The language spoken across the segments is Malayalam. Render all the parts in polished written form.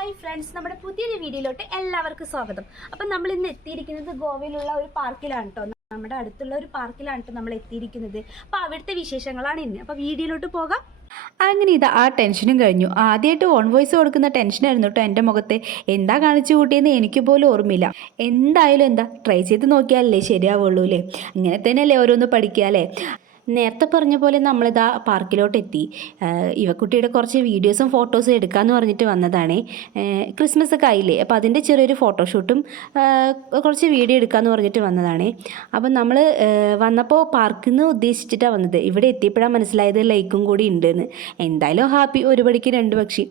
ഹായ് ഫ്രണ്ട്സ്, നമ്മുടെ പുതിയൊരു വീഡിയോയിലോട്ട് എല്ലാവർക്കും സ്വാഗതം. അപ്പം നമ്മൾ ഇന്ന് എത്തിയിരിക്കുന്നത് ഗോവയിലുള്ള ഒരു പാർക്കിലാണ് കേട്ടോ. നമ്മുടെ അടുത്തുള്ള ഒരു പാർക്കിലാണ് കേട്ടോ നമ്മൾ എത്തിയിരിക്കുന്നത്. അപ്പോൾ അവിടുത്തെ വിശേഷങ്ങളാണ് ഇന്ന്. അപ്പോൾ വീഡിയോയിലോട്ട് പോകാം. അങ്ങനെ ആ ടെൻഷനും കഴിഞ്ഞു. ആദ്യമായിട്ട് ഓൺ വോയിസ് കൊടുക്കുന്ന ടെൻഷനായിരുന്നു കേട്ടോ എൻ്റെ മുഖത്തെ. എന്താ കാണിച്ചു കൂട്ടിയെന്ന് എനിക്ക് പോലും ഓർമ്മയില്ല. എന്തായാലും ട്രൈ ചെയ്ത് നോക്കിയാലല്ലേ ശരിയാവുള്ളൂ അല്ലേ. ഇങ്ങനെ തന്നെയല്ലേ ഓരോന്ന് പഠിക്കുക അല്ലേ. നേരത്തെ പറഞ്ഞ പോലെ നമ്മളിതാ പാർക്കിലോട്ട് എത്തി. ഇവക്കുട്ടിയുടെ കുറച്ച് വീഡിയോസും ഫോട്ടോസും എടുക്കാമെന്ന് പറഞ്ഞിട്ട് വന്നതാണ്. ക്രിസ്മസ് ഒക്കെ ആയില്ലേ, അപ്പോൾ അതിൻ്റെ ചെറിയൊരു ഫോട്ടോഷൂട്ടും കുറച്ച് വീഡിയോ എടുക്കാമെന്ന് പറഞ്ഞിട്ട് വന്നതാണ്. അപ്പം നമ്മൾ വന്നപ്പോൾ പാർക്കിൽ നിന്ന് ഉദ്ദേശിച്ചിട്ടാണ് വന്നത്. ഇവിടെ എത്തിയപ്പോഴാണ് മനസ്സിലായത് ലൈക്കും കൂടി ഉണ്ടെന്ന്. എന്തായാലും ഹാപ്പി, ഒരു പടിക്ക് രണ്ട് പക്ഷി.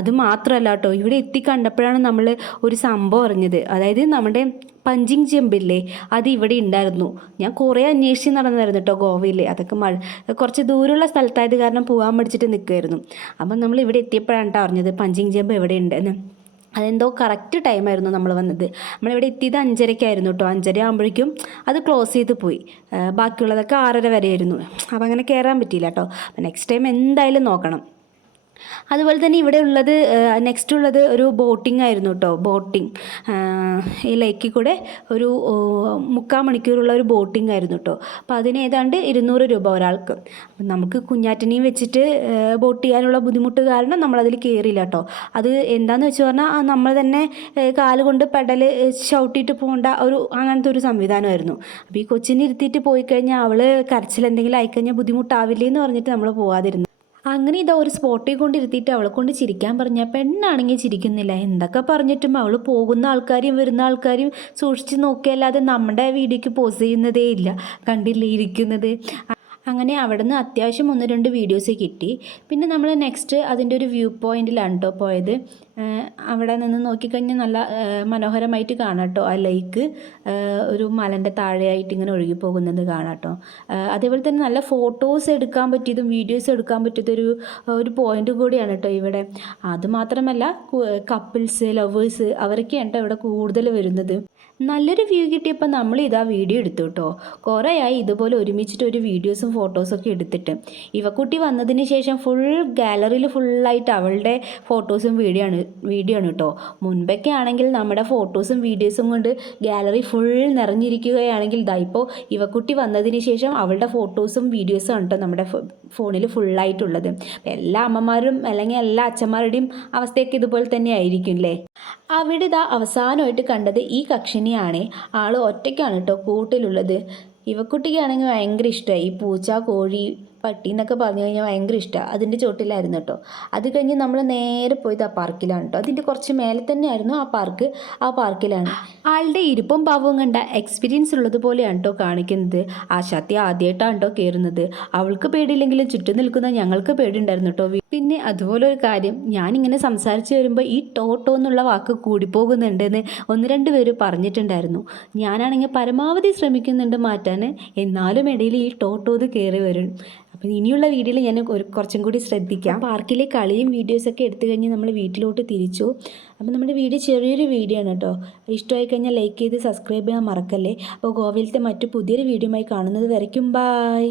അത് മാത്രമല്ല കേട്ടോ, ഇവിടെ എത്തി കണ്ടപ്പോഴാണ് നമ്മൾ ഒരു സംഭവം അറിഞ്ഞത്. അതായത് നമ്മുടെ പഞ്ചിങ് ജമ്പില്ലേ, അത് ഇവിടെ ഉണ്ടായിരുന്നു. ഞാൻ കുറേ അന്വേഷിച്ച് നടന്നായിരുന്നു കേട്ടോ ഗോവയിൽ. അതൊക്കെ കുറച്ച് ദൂരമുള്ള സ്ഥലത്തായത് കാരണം പോകാൻ മടിച്ചിട്ട് നിൽക്കുമായിരുന്നു. അപ്പം നമ്മൾ ഇവിടെ എത്തിയപ്പോഴാണ് കേട്ടോ അറിഞ്ഞത് പഞ്ചിങ് ജമ്പ് എവിടെ ഉണ്ടെന്ന്. അതെന്തോ കറക്റ്റ് ടൈമായിരുന്നു നമ്മൾ വന്നത്. നമ്മളിവിടെ എത്തിയത് 5:30-ക്കായിരുന്നു കേട്ടോ. 5:30 ആകുമ്പോഴേക്കും അത് ക്ലോസ് ചെയ്ത് പോയി. ബാക്കിയുള്ളതൊക്കെ 6:30 വരെയായിരുന്നു. അപ്പോൾ അങ്ങനെ കയറാൻ പറ്റിയില്ല കേട്ടോ. അപ്പോൾ നെക്സ്റ്റ് ടൈം എന്തായാലും നോക്കണം. അതുപോലെ തന്നെ ഇവിടെ ഉള്ളത് നെക്സ്റ്റ് ഉള്ളത് ഒരു ബോട്ടിംഗ് ആയിരുന്നു കേട്ടോ. ബോട്ടിംഗ് ഈ ലേക്കിൽ കൂടെ ഒരു 3/4 മണിക്കൂറുള്ള ഒരു ബോട്ടിംഗ് ആയിരുന്നു കേട്ടോ. അപ്പോൾ അതിന് ഏതാണ്ട് 200 രൂപ ഒരാൾക്ക്. അപ്പം നമുക്ക് കുഞ്ഞാറ്റിനെയും വെച്ചിട്ട് ബോട്ട് ചെയ്യാനുള്ള ബുദ്ധിമുട്ട് കാരണം നമ്മളതിൽ കയറിയില്ല കേട്ടോ. അത് എന്താണെന്ന് വെച്ച് പറഞ്ഞാൽ നമ്മൾ തന്നെ കാലുകൊണ്ട് പെഡൽ ചവിട്ടിയിട്ട് പോകേണ്ട അങ്ങനത്തെ ഒരു സംവിധാനമായിരുന്നു. അപ്പോൾ ഈ കൊച്ചിനെ ഇരുത്തിയിട്ട് പോയി കഴിഞ്ഞാൽ അവൾ കരച്ചിൽ എന്തെങ്കിലും ആയിക്കഴിഞ്ഞാൽ ബുദ്ധിമുട്ടാവില്ലേ എന്ന് പറഞ്ഞിട്ട് നമ്മൾ പോകാതിരുന്നു. അങ്ങനെ ഒരു സ്പോട്ടിൽ കൊണ്ടിരുത്തിയിട്ട് അവളെ കൊണ്ട് ചിരിക്കാൻ പറഞ്ഞാൽ പെണ്ണാണെങ്കിൽ ചിരിക്കുന്നില്ല. എന്തൊക്കെ പറഞ്ഞിട്ടും അവൾ പോകുന്ന ആൾക്കാരെയും വരുന്ന ആൾക്കാരെയും സൂക്ഷിച്ച് നോക്കിയല്ലാതെ നമ്മുടെ വീഡിയോയ്ക്ക് പോസ് ചെയ്യുന്നതേ ഇല്ല. കണ്ടില്ലേ ഇരിക്കുന്നത്. അങ്ങനെ അവിടെ നിന്ന് അത്യാവശ്യം 1-2 വീഡിയോസ് കിട്ടി. പിന്നെ നമ്മൾ നെക്സ്റ്റ് അതിൻ്റെ ഒരു വ്യൂ പോയിന്റിലാണ് കേട്ടോ പോയത്. അവിടെ നിന്ന് നോക്കിക്കഴിഞ്ഞാൽ നല്ല മനോഹരമായിട്ട് കാണാം കേട്ടോ. ആ ലേക്ക് ഒരു മലൻ്റെ താഴെയായിട്ട് ഇങ്ങനെ ഒഴുകി പോകുന്നത് കാണാം കേട്ടോ. അതേപോലെ തന്നെ നല്ല ഫോട്ടോസ് എടുക്കാൻ പറ്റിയതും വീഡിയോസ് എടുക്കാൻ പറ്റിയതൊരു പോയിന്റ് കൂടിയാണ് കേട്ടോ ഇവിടെ. അതുമാത്രമല്ല കപ്പിൾസ്, ലവേഴ്സ് അവരൊക്കെയാണ് കേട്ടോ ഇവിടെ കൂടുതൽ വരുന്നത്. നല്ലൊരു വ്യൂ കിട്ടിയപ്പോൾ നമ്മൾ വീഡിയോ എടുത്തു കേട്ടോ. കുറേയായി ഇതുപോലെ ഒരുമിച്ചിട്ട് ഒരു വീഡിയോസും ഫോട്ടോസൊക്കെ എടുത്തിട്ട്. ഇവക്കുട്ടി വന്നതിന് ശേഷം ഫുൾ ഗാലറിയിൽ ഫുള്ളായിട്ട് അവളുടെ ഫോട്ടോസും വീഡിയോ ആണ് കേട്ടോ. മുൻപൊക്കെ ആണെങ്കിൽ നമ്മുടെ ഫോട്ടോസും വീഡിയോസും കൊണ്ട് ഗാലറി ഫുൾ നിറഞ്ഞിരിക്കുകയാണെങ്കിൽ ഇപ്പോൾ ഇവക്കുട്ടി വന്നതിന് ശേഷം അവളുടെ ഫോട്ടോസും വീഡിയോസും ആണ് കേട്ടോ നമ്മുടെ ഫോണിൽ ഫുള്ളായിട്ടുള്ളത്. എല്ലാ അമ്മമാരും അല്ലെങ്കിൽ എല്ലാ അച്ഛന്മാരുടെയും അവസ്ഥയൊക്കെ ഇതുപോലെ തന്നെ ആയിരിക്കും അല്ലേ. അവിടെ അവസാനമായിട്ട് കണ്ടത് ഈ കക്ഷിനിയാണ്. ആൾ ഒറ്റയ്ക്കാണ് കേട്ടോ കൂട്ടിലുള്ളത്. ഇവക്കുട്ടിക്കാണെങ്കിൽ ഭയങ്കര ഇഷ്ടമായി ഈ പൂച്ച, കോഴി, പട്ടി എന്നൊക്കെ പറഞ്ഞു കഴിഞ്ഞാൽ ഭയങ്കര ഇഷ്ടമാണ്. അതിൻ്റെ ചോട്ടിലായിരുന്നു കേട്ടോ. അത് കഴിഞ്ഞ് നമ്മൾ നേരെ പോയത് ആ പാർക്കിലാണ് കേട്ടോ. അതിൻ്റെ കുറച്ച് മേലെ തന്നെയായിരുന്നു ആ പാർക്ക്. ആ പാർക്കിലാണ്. ആളുടെ ഇരിപ്പും പാവവും കണ്ട എക്സ്പീരിയൻസ് ഉള്ളതുപോലെയാണ് കേട്ടോ കാണിക്കുന്നത്. ആശാത്തി ആദ്യമായിട്ടാണ് കേട്ടോ കയറുന്നത്. അവൾക്ക് പേടിയില്ലെങ്കിലും ചുറ്റും നിൽക്കുന്ന ഞങ്ങൾക്ക് പേടിയുണ്ടായിരുന്നു കേട്ടോ. പിന്നെ അതുപോലെ ഒരു കാര്യം, ഞാനിങ്ങനെ സംസാരിച്ച് വരുമ്പോൾ ഈ ടോട്ടോ എന്നുള്ള വാക്ക് കൂടിപ്പോകുന്നുണ്ടെന്ന് 1-2 പേര് പറഞ്ഞിട്ടുണ്ടായിരുന്നു. ഞാനാണെങ്കിൽ പരമാവധി ശ്രമിക്കുന്നുണ്ട് മാറ്റാൻ. എന്നാലും ഇടയിൽ ഈ ടോട്ടോത് കയറി വരും. അപ്പം ഇനിയുള്ള വീഡിയോയിൽ ഞാൻ കുറച്ചും കൂടി ശ്രദ്ധിക്കാം. പാർക്കിലെ കളിയും വീഡിയോസൊക്കെ എടുത്തു കഴിഞ്ഞ് നമ്മൾ വീട്ടിലോട്ട് തിരിച്ചു. അപ്പം നമ്മുടെ വീഡിയോ ചെറിയൊരു വീഡിയോ ആണ് കേട്ടോ. ഇഷ്ടമായി കഴിഞ്ഞാൽ ലൈക്ക് ചെയ്ത് സബ്സ്ക്രൈബ് ചെയ്യാൻ മറക്കല്ലേ. അപ്പോൾ ഗോവയിലത്തെ മറ്റു പുതിയൊരു വീഡിയോയുമായി കാണുന്നത് വരയ്ക്കും. ബായ്.